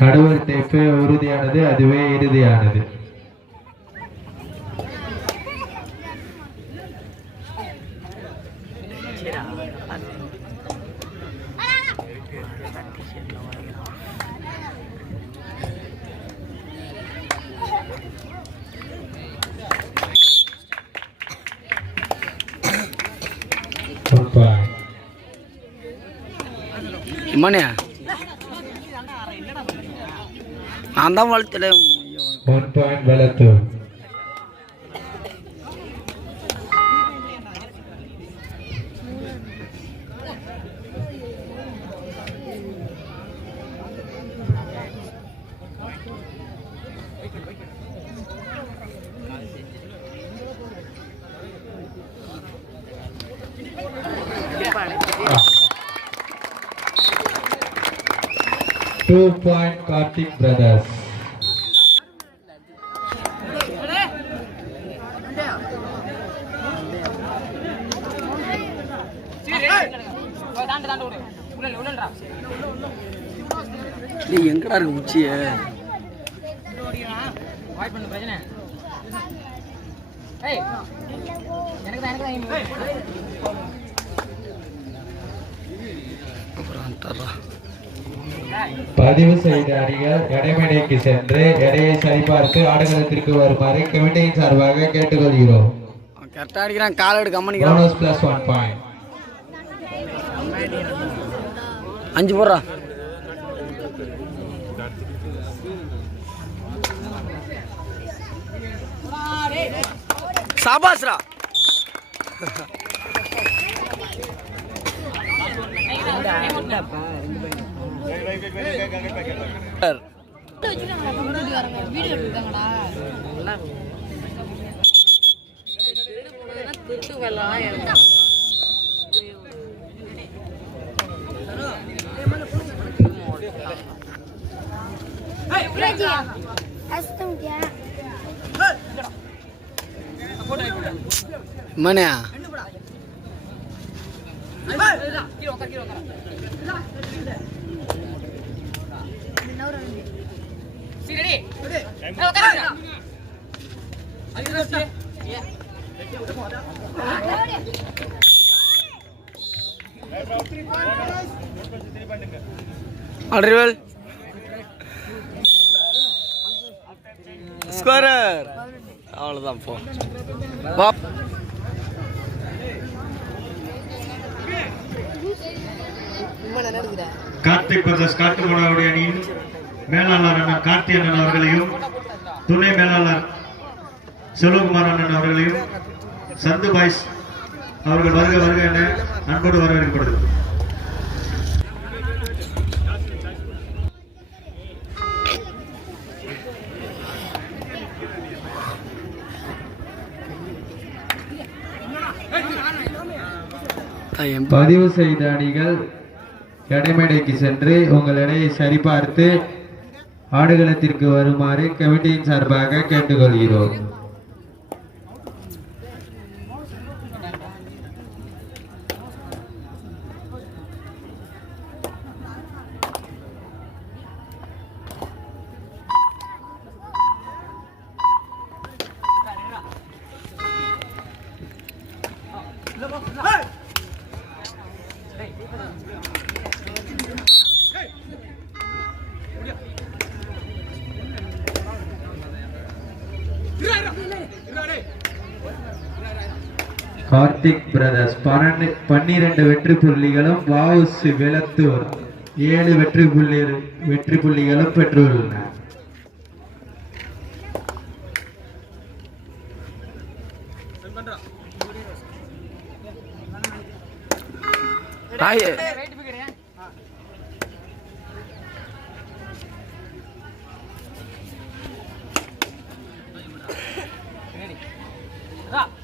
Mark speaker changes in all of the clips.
Speaker 1: நடுவர் தேப்பு உறுதியானது அதுவே இறுதியானது Yeah.
Speaker 2: இம்மாண்ணே நான் தான் வளர்த்தல
Speaker 1: One point Velathu. Point Karthik brothers.
Speaker 2: நீ எங்கடா இருக்கு உச்சிய அப்புறம்
Speaker 1: பதிவு செய்த அணிகள் எடைமேடைக்கு சென்று எடையை சரிபார்த்து ஆடுகளத்திற்கு வருமாறு கமிட்டியின் சார்பாக கேட்டுக்கொள்கிறோம்.
Speaker 2: கரெக்டாக அடிக்கிறான் கால் எடுக்க
Speaker 1: போனஸ் பிளஸ் ஒன் பாயிண்ட்
Speaker 2: அஞ்சு போடுறா. சாபாஸ்ரா.
Speaker 3: எடுத்துருக்காங்கடா
Speaker 2: அட்ரிவல் ஸ்கோரர் அவ்வளோதான் போ. வா
Speaker 4: கார்த்திக் பிரதர்ஸ் காட்டுமோடாவுடைய அணியின் மேலாளர் அண்ணன் கார்த்தி அண்ணன் அவர்களையும் துணை மேலாளர் செல்வகுமார் அண்ணன் அவர்களையும் சந்து பாய்ஸ் அவர்கள் வருக வருக என அன்போடு வரவேற்கப்படுது
Speaker 1: பதிவு செய்த அணிகள் எடைமேடைக்கு சென்று உங்கள் எடையை சரிபார்த்து ஆடுகளத்திற்கு வருமாறு கமிட்டியின் சார்பாக கேட்டுக்கொள்கிறோம். சக்திக் பிரதர்ஸ் பன்னெண்டு பன்னிரெண்டு வெற்றி புள்ளிகளும் வாவுசி வெளத்தூர் ஏழு வெற்றி புள்ளி வெற்றி புள்ளிகளும்
Speaker 2: பெற்றுள்ளன. Yeah.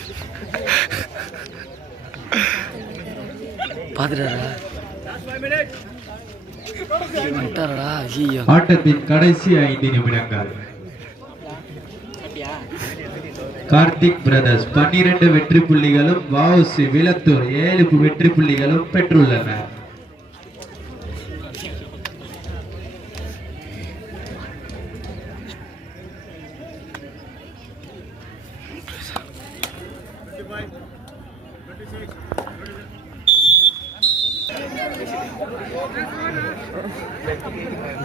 Speaker 2: பார்த்துட்டாரா
Speaker 1: ஆட்டத்தின் கடைசி ஐந்து நிமிடங்கள். கார்த்திக் பிரதர்ஸ் பன்னிரண்டு வெற்றி புள்ளிகளும் வாவுசி விலத்தூர் ஏழு வெற்றி புள்ளிகளும் பெற்றுள்ளனர்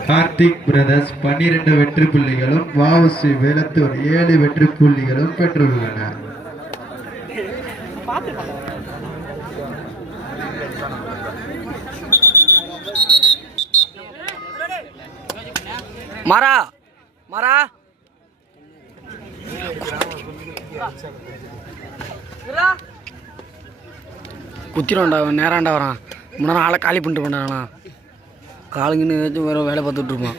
Speaker 1: கார்த்திக் பிரதர்ஸ் பன்னிரண்டு வெற்றி புள்ளிகளும் வாவுசி வேலத்தூர் ஏழு வெற்றி புள்ளிகளும் பெற்றுள்ளன.
Speaker 2: மரா மரா குத்திரண்டா நேராண்டா வரான். முன்னாடி ஆளை காலி பண்ணிட்டு போனாங்கண்ணா காலுங்கன்னு ஏதாச்சும் வேறு வேலை பார்த்துட்ருப்பான்